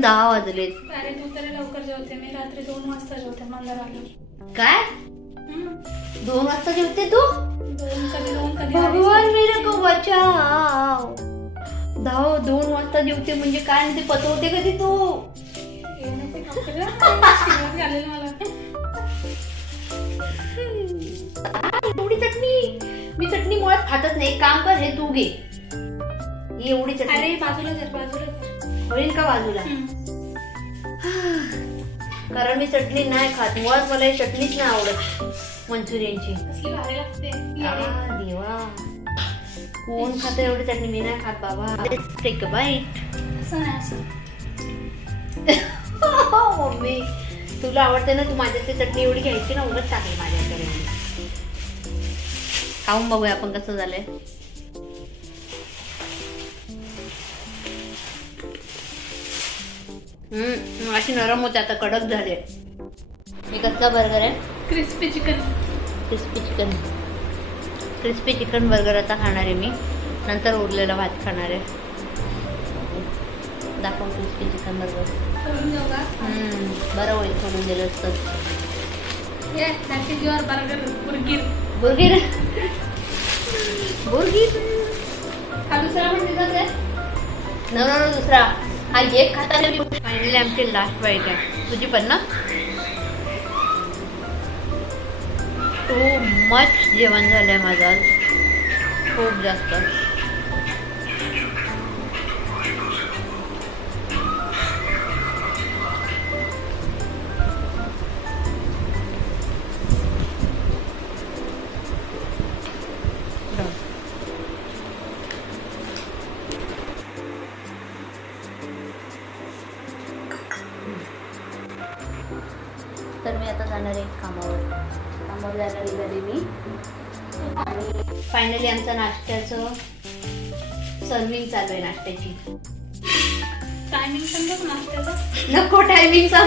10 वाजले. अरे तू तरी लवकर जेवते, मी रात्री 2 वाजता जेवते मंदिराला. काय 2 वाजता जेवते तू? 2 कधी भगवान मेरे को बचाओ. 2 वाजता जेवते म्हणजे काय? ते पचवते कधी तू? एवढी चटणी मी चटणी मुळात खातच नाही. एक काम कर, हे तू घे. एवढी चटणी. अरे बाजूला होईल का बाजूला? कारण मी चटणी नाही खात मुळात. मला ही चटणीच नाही आवडत मंचुरियनची. कसली भारी लागते. देवा, कोण खात एवढी चटणी? मी नाही खात बाबा. Take a bite. असं नाही असं. मम्मी तुला आवडते ना, तू माझ्याची चटणी एवढी घ्यायची ना, उगाच टाकली माझ्याकडे. खाऊन बघूया आपण कसं झालंय. अशी नरम होते, आता कडक झाले. हे कसला बर्गर आहे? Crispy chicken. Crispy chicken burger आता खाणार आहे मी. नंतर उरलेला भात खाणार आहे. दाखव क्रिस्पी चिकन बर्गर. बरं होईल सोडून दिलं असतं. बुर्गिर हा दुसरा पण तिथंच आहे. न दुसरा हा एक खाता. फायनली आमची लास्ट बाईट आहे. तुझी पण ना? टू मच जेवण झालंय माझं आज, खूप जास्त. तर मी आता जाणार आहे कामावर जायला निघाले मी. आणि फायनली आमचं नाश्त्याचं सर्विंग चालू आहे. नाश्त्याची टायमिंग समजा नाश्त्याचा नको. टायमिंगचा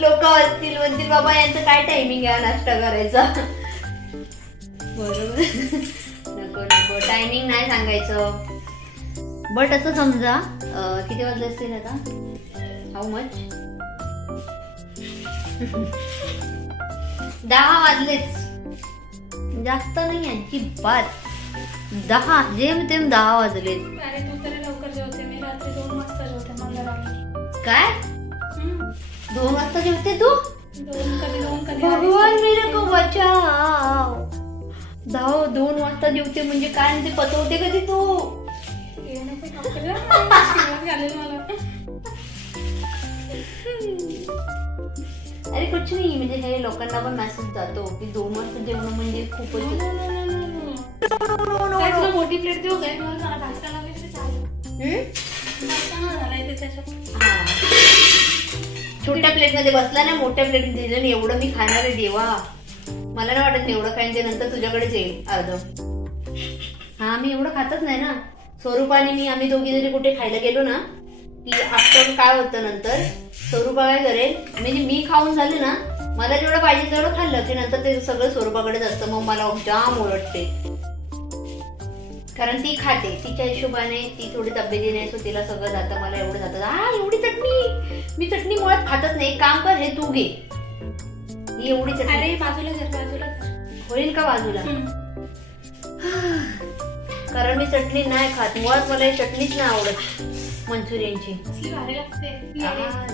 लोक असतील म्हणतील बाबा यांचं काय टायमिंग आहे नाश्ता करायचा. बरोबर. नको टायमिंग नाही सांगायचं. बट असं समजा किती वाजले असतील आता? How much? 10 वाजलेच. जास्त नाही अजिबात. 10 जेमतेम 10 वाजले. अरे तू तरी लवकर जेवते, मी रात्री 2 वाजता जेवते मंदिराला. काय 2 वाजता जेवते तू? 2 कधी भगवान मेरे को बचाओ. 2 वाजता जेवते म्हणजे काय? ते पचवते कधी तू? अरे कुछ नाही, म्हणजे हे लोकांना पण मेसेज जातो की 2 वाजता जेवण म्हणजे खूपच. मोठी प्लेट देऊ काय? छोट्या प्लेट मध्ये बसला ना, मोठ्या प्लेट दिलं नाही. एवढं मी खाणार आहे देवा. मला नाही वाटत एवढं खाईन. ते नंतर तुझ्याकडेच येईल अर्ध. हा मी एवढं खातच नाही ना. स्वरूपाने मी आम्ही दोघी जरी कुठे खायला गेलो ना की आफ्टर काय होतं नंतर स्वरूपा काय करेल, म्हणजे मी खाऊन झाले ना, मला जेवढं पाहिजे तेवढं खाल्लं की नंतर ते सगळं स्वरूपाकडेच असतं. मग मला जाम ओरडते. कारण ती खाते तिच्या हिशोबाने. ती थोडी तब्येतीने सो तिला सगळं जातं. मला एवढं जातं. एवढी चटणी मी चटणी मुळात खातच नाही. एक काम कर, हे तू घे. एवढी चटणी. अरे बाजूला होईल का बाजूला? कारण मी चटणी नाही खात मुळात. मला ही चटणीच नाही आवडत मंचुरियनची. कसली भारी लागते.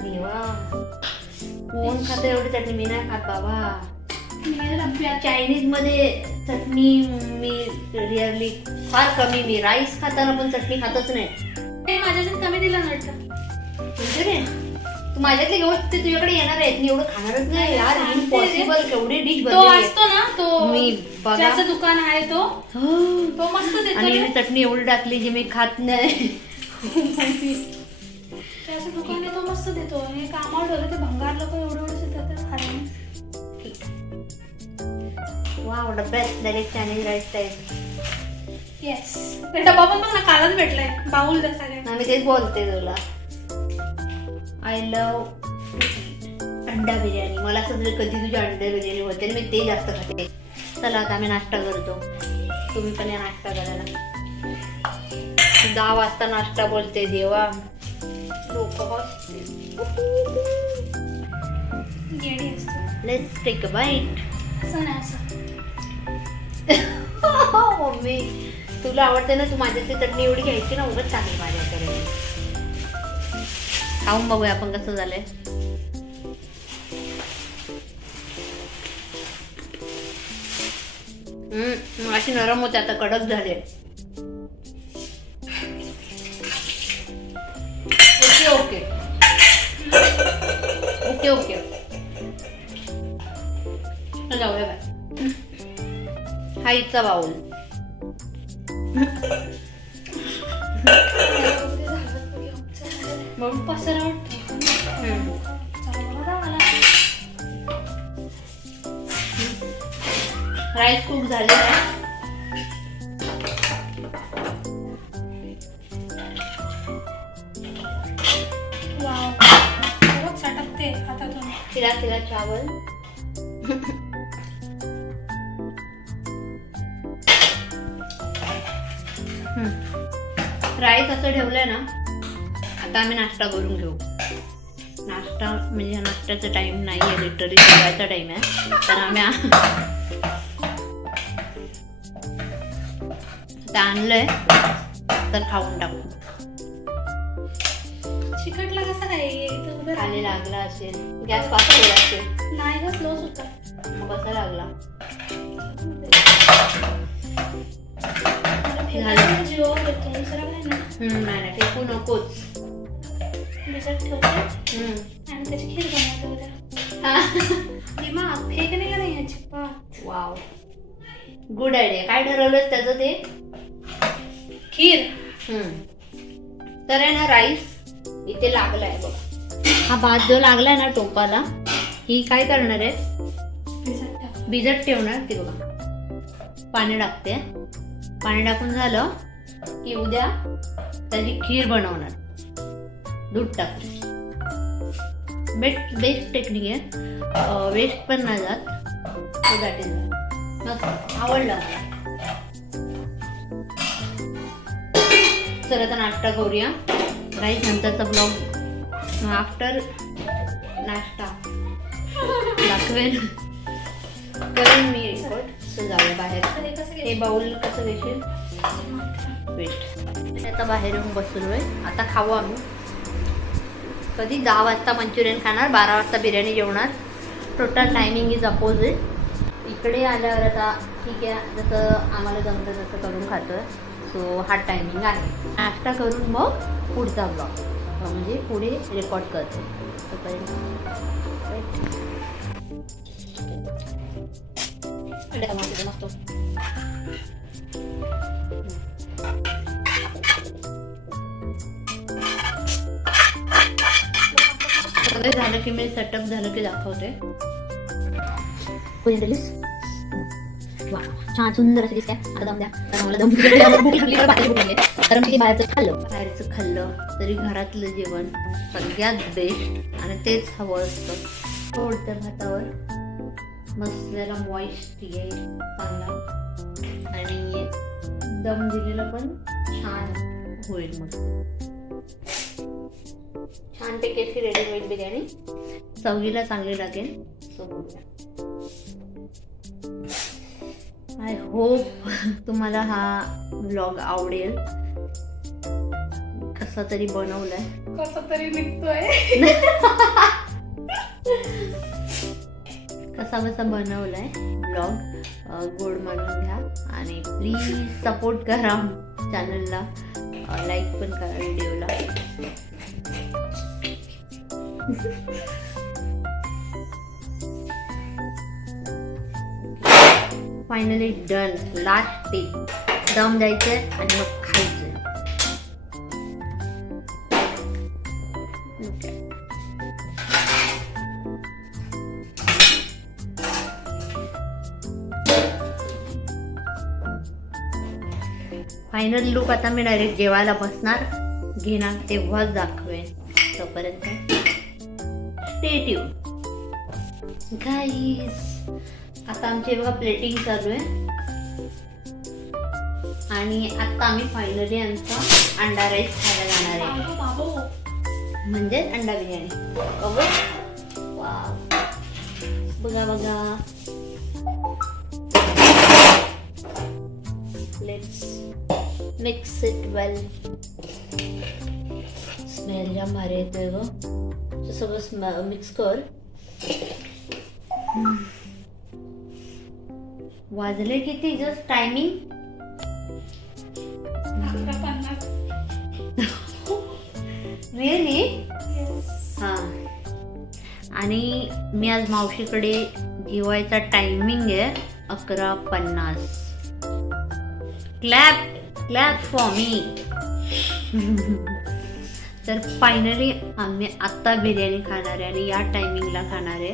देवा, कोण खात एवढी चटणी? मी नाही खात बाबा. चायनीज मध्ये चटणी मी रिअरली फार कमी. मी राईस खाताना पण चटणी खातच नाही. माझ्यासाठी कमी दिला नव्हतं म्हणजे रे तू माझ्यातले ते तुझ्याकडे येणार आहेत. मी एवढं खाणारच नाही यार. इम्पॉसिबल. केवढी डिश बनवली असतो ना. तो मी ज्याचं दुकान आहे तो मस्त देतो. आणि चटणी एवढी टाकली जी मी खात नाही. त्याचं दुकान आहे तो मस्त देतो. आणि कामावर ठेवलं ते भंगार लोक एवढं देतात खायला. Wow, best direct Chinese rice type. Yes. डबा पण बघ ना, कालच भेटलाय. बाउल द्या सगळ्यांना. मी तेच बोलते तुला. आय लव अंडा बिर्याणी. मला असं कधी तुझी अंडा बिर्याणी होते मी ते जास्त खाते. चला आता आम्ही नाश्ता करतो. तुम्ही पण या नाश्ता करायला. 10 वाजता नाश्ता बोलते देवा. लोक येडी असते. Let's take a bite. असं नाही असं. मम्मी तुला आवडते ना, तू माझ्याची चटणी एवढी घ्यायची ना, उगाच चांगली माझ्याकडे. खाऊन बघूया आपण कसं झालंय. अशी नरम होते, आता कडक झाले. ओके ओके ओके ओके जाऊया बाय. हा इथचा बाऊल. म्हणून पसरवट. राईस कुक झाले आहे. सटकते हातातून. तिला तिला चावल. राईस असं ठेवलंय ना. आता आम्ही नाश्ता करून घेऊ. नाश्ता म्हणजे नाश्त्याचा टाइम नाही आहे, लिटरली जेवायचा टाइम आहे. तर आम्ही आता आणलंय तर खाऊन टाकू. चिकटला कसा काय खाली लागला असेल. गॅस पास केला असेल. नाही ग, स्लोच होता. मग कसा लागला. जीवावर येतो. दुसरा काय ना. नाही फेकू नकोच. भिजत ठेवते आणि त्याची खीर बनवते उद्या. दिमाग फेकणे का नाही अजिबात. Wow good idea. काय ठरवलं त्याचं ते. खीर. तर आहे ना, राईस इथे लागलाय बघ. हा भात जो लागलाय ना टोपाला, ही काय करणार आहे, भिजत ठेवणार. ती बघा पाणी टाकते. पाणी टाकून झालं की उद्या त्याची खीर बनवणार. दूध टाकते. बेस्ट टेक्निक आहे. वेस्ट पण नाही जात. दॅट इज मस्त. आवडलं मला. चला आता नाश्ता करूया. राईस नंतरचा ब्लॉग आफ्टर नाश्ता दाखवेन करेन मी रिपोर्ट. सो जाऊया बाहेर. हे बाउल कसं घेशील. वेट. आता बाहेर येऊन बसलोय. आता खाऊ आम्ही. कधी 10 वाजता मंचुरियन खाणार, 12 वाजता बिर्याणी जेवणार. Total timing is opposite. इकडे आल्यावर आता ठीक आहे, जसं आम्हाला जमतं तसं करून खातोय. सो हा टायमिंग आहे. नाश्ता करून मग पुढचा ब्लॉग म्हणजे पुढे रेकॉर्ड करते. तोपर्यंत सगळं झालं की मी सेटअप झालं की दाखवते. छान सुंदर असं दिसते. आता दम द्या. मला दम तर मी बाहेरचं खाल्लं तरी घरातलं जेवण सगळ्यात बेस्ट. आणि तेच हवं असतं. थोडं भातावर मस्त जरा मॉइस्ट येईल चांगला. आणि दम दिलेलं पण छान होईल. मग छानपैकी अशी रेडी होईल बिर्याणी. चवीला चांगली लागेल. सो आय होप तुम्हाला हा ब्लॉग आवडेल. कसा तरी बनवलाय. कसा तरी निघतोय. कसा बसा बनवलाय ब्लॉग. गोड मानून घ्या आणि प्लीज सपोर्ट करा चॅनलला. लाईक पण करा व्हिडिओला. Finally done. Last step. दम द्यायचंय आणि मग खायचंय. फायनल लुक आता मी डायरेक्ट जेवायला बसणार घेणार तेव्हाच दाखवेन. तोपर्यंत स्टे ट्यून गाईज. आता आमची बघा प्लेटिंग चालू आहे. आणि आता आम्ही फायनली आमचा अंडा राईस खायला जाणार आहे. म्हणजे अंडा बिर्याणी. वाव, बघा बघा. Let's mix it well. Smell जाम भारी येतोय ग. सगळं मिक्स कर. वाजले किती जस्ट टायमिंग? 11:50. रिअली? हा. आणि मी आज मावशीकडे जेवायचा टायमिंग आहे 11:50. Clap for me. तर फायनली आम्ही आत्ता बिर्याणी खाणार आहे आणि या टायमिंगला खाणार आहे.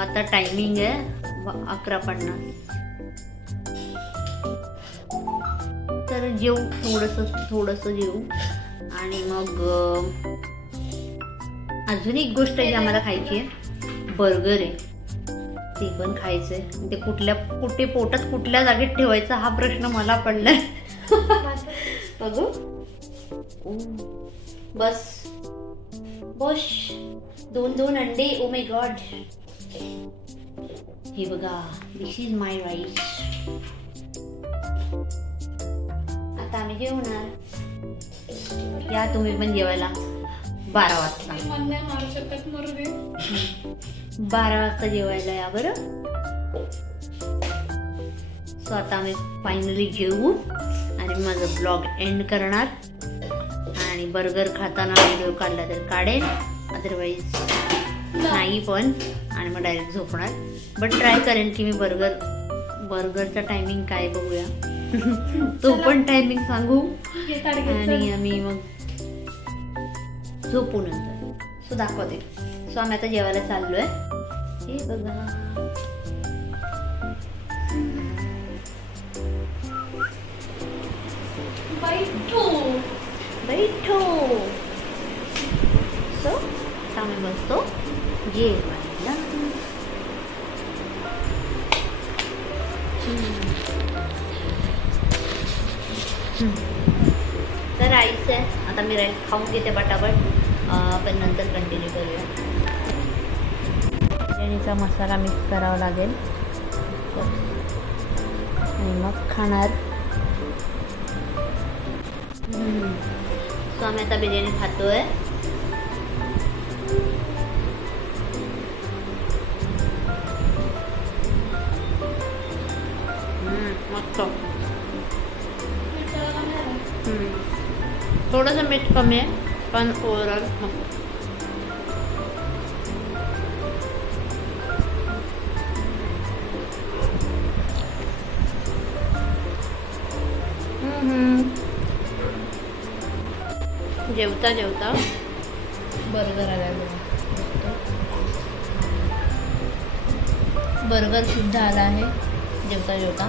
आता टायमिंग आहे 11:50. तर जेवू थोडंसं जेवू. आणि मग अजून एक गोष्ट आहे जी आम्हाला खायची आहे, बर्गर आहे. ते पण खायचंय. ते कुठे पोटात कुठल्या जागेत ठेवायचा हा प्रश्न मला पडलाय. बघू. बस 2 अंडे. Oh my God. हे बघा, दिस इज माय राईस. आता आम्ही जेवणार. या तुम्ही पण जेवायला 12 वाजता. 12 वाजता जेवायला या बरं. सो आता आम्ही फायनली जेवू आणि माझा ब्लॉग एंड करणार. आणि बर्गर खाताना व्हिडिओ काढला तर काढेन, अदरवाईज नाही पण. आणि मग डायरेक्ट झोपणार. बट ट्राय करेन की मी बर्गरचा टायमिंग काय बघूया. तो पण टायमिंग सांगू आणि आम्ही मग झोपू नंतर. सो दाखवते. सो आम्ही आता जेवायला चाललोय. हे बघा. बैठो. सो आम्ही बसतो जेवायला. तर आईच आहे. आता मी खाऊन घेते पटापट. पण नंतर कंटिन्यू करूया. बिर्याणीचा मसाला मिक्स करावा लागेल आणि मग खाणार. सो आम्ही आता बिर्याणी खातोय. मस्त. थोडंसं मीठ कमी आहे पण ओव्हरऑल मस्त. जेवता जेवता बर्गर आला. बर्गर सुद्धा आला आहे जेवता जेवता.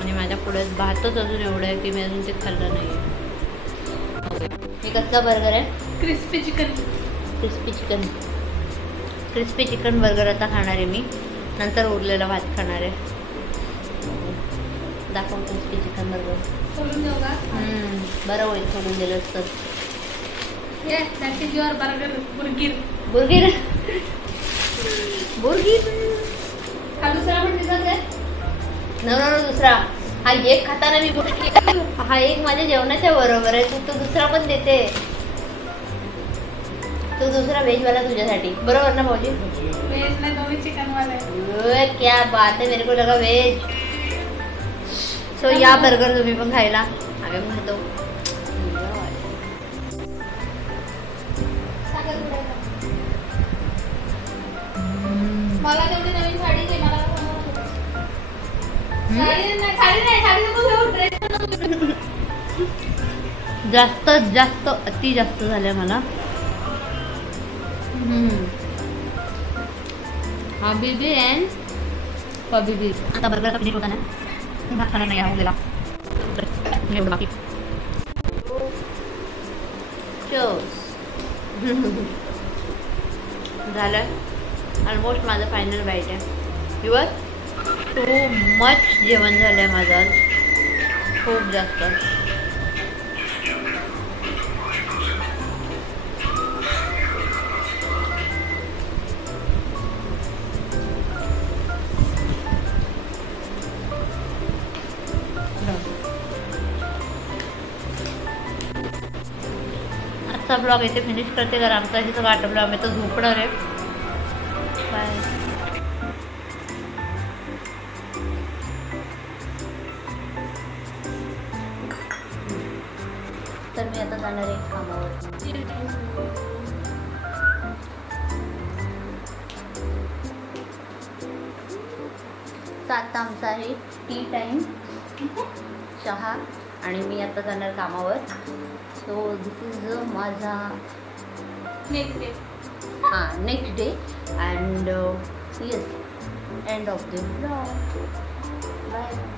आणि माझ्या पुढे भातच अजून एवढं आहे की मी अजून ते खाल्लं नाही आहे. हे कसला बर्गर आहे? क्रिस्पी चिकन बर्गर आता खाणार आहे मी. नंतर उरलेला भात खाणार आहे. दाखव क्रिस्पी चिकन बर्गर. बरं होईल सोडून दिलं असतं. बुर्गिर. हा दुसरा पण दिसत आहे. दुसरा. हा एक खाताना मी गोष्टी. हा एक माझ्या जेवणाच्या बरोबर आहे. तू दुसरा पण देते. तो दुसरा व्हेजवाला तुझ्यासाठी बरोबर ना भाऊजी? व्हेज नाही, दोन्ही चिकन वाला. क्या बात है, मेरे को लगा व्हेज. सो या बर्गर तुम्ही पण खायला. आम्ही पण खातो. मला तेवढी नवीन साडी दे. मला जास्त अति जास्त झालंय मला. हबीबी अँड हबीबी. आता बर्गर फिनिश होता ना. भात खाणार नाही आवडलेला. एवढं बाकी. झालं. ऑलमोस्ट माझं फायनल बाईट आहे. युअर टू मच जेवण झालंय माझं. खूप जास्त. आजचा ब्लॉग इथे फिनिश करते, कारण आमचा इथे सगळं आटोपलं, आम्ही तर झोपणार आहे. बाय. तर मी आता जाणार आहे कामावर. आता आमचा आहे टी टाईम, चहा, आणि मी आता जाणार कामावर. सो दिस इज माझा नेक्स्ट डे. हां next day and yes end of the blog. Bye.